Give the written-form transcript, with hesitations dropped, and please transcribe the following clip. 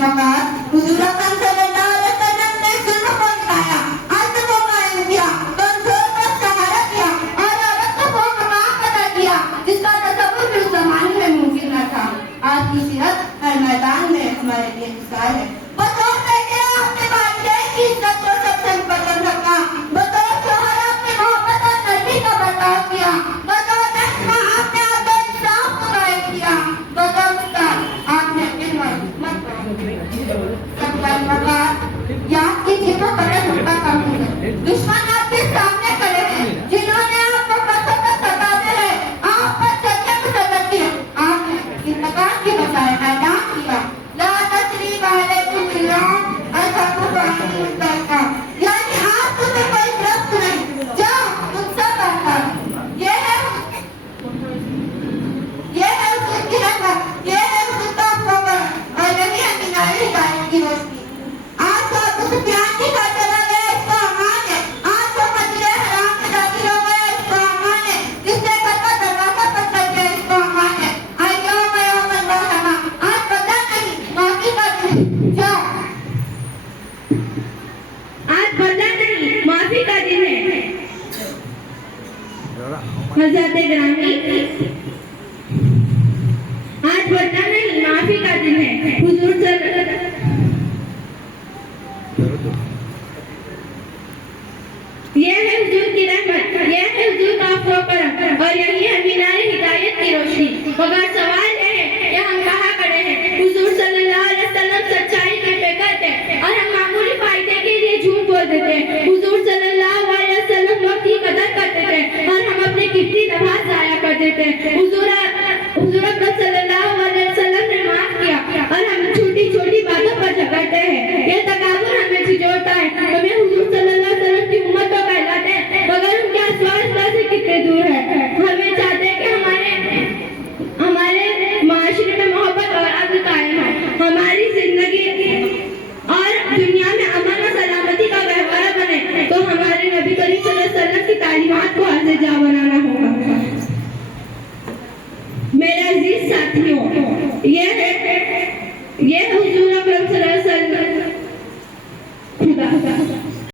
वक़्त हुजूर अकरम सल्लल्लाहु अलैहि वसल्लम ने जुल्म को मिटाया, अदल को कायम किया, कमजोर का सहारा दिया और औरत को मकाम अता किया जिसका तसव्वुर भी उस ज़माने में मुमकिन न था। आज की सीरत हर मैदान में हमारे लिए मिसाल है। बतौर बेटे अपने वालिदैन की इज्जत को सबसे मुकद्दम रखा, बतौर शौहर अपनी मोहब्बत और नरमी का बर्ताव किया, बतौर माँ आपने अदल और इंसाफ को कायम किया, बतौर उस्ताद आपने इल्म और हिकमत को सबका मकाम याद कीजिए तो बड़े उनका काम है। दुश्मन आपके सामने खड़े हैं जिन्होंने आपको पत्थर पर सताते हैं, आप पर सत्य मुसल्लत किए, आपने इंतकाम के बजाय ऐलान किया ला तस्रीब अलैकुम अल-यौम अशहदु अन्ना यानी आज तुम्हें कोई गिरफ्त नहीं, जाओ तुम सब बर्बाद। ये है उसकी रहमत, ये है उसका फजल और यही है मीनारे हिदायत की रोशनी। आज तो अबू सुफियान के घर चला गया इसका अमान है, आज तो मस्जिद हराम में दाखिल हो गया इसका अमान है, जिसने घर का दरवाजा बंद कर दिया इसका अमान है। अय्यौम यौमुल मरहमा, आज बदला नहीं माफी का दिन, जाओ आज बदला नहीं माफी का दिन है। हज़रत ग्रामी, आज बदला नहीं माफी का दिन है। हुजूर ये है हुजूर की रहमत, ये है हुजूर का अफ़्व और करम और यही है मीनारे हिदायत की रोशनी। मगर सवाल है ये हम कहाँ खड़े हैं? हुजूर सल्लल्लाहु अलैहि वसल्लम सच्चाई के पे करते हैं और हम मामूली फायदे के लिए झूठ बोल देते हैं। हुजूर सल्लल्लाहु अलैहि वसल्लम वक्त की कदर करते थे और हम अपने कीमती लम्हात ज़ाया कर देते हैं। हुजूर अकरम सल्लल्लाहु अलैहि वसल्लम ने माफ किया और हम छोटी-छोटी बातों पर झगड़ते हैं। ये तकाबुर हमें झिझोड़ता है। हमें हुजूर सल्लल्लाहु अलैहि वसल्लम की उम्मत को कहलाते हैं मगर उनके अस्वार से कितने दूर है। हमें चाहते हैं कि हमारे माशरे में मोहब्बत और अदल कायम है, हमारी जिंदगी और दुनिया में अमन और सलामती का व्यवहार बने तो हमारे नबी करीम सल्लल्लाहु अलैहि वसल्लम की तालीमात को अर्ज़े जा बनाना होगा। मेरे अजीज साथियों, ये हुजूर अकरम सल्लल्लाहु अलैहि वसल्लम खुदा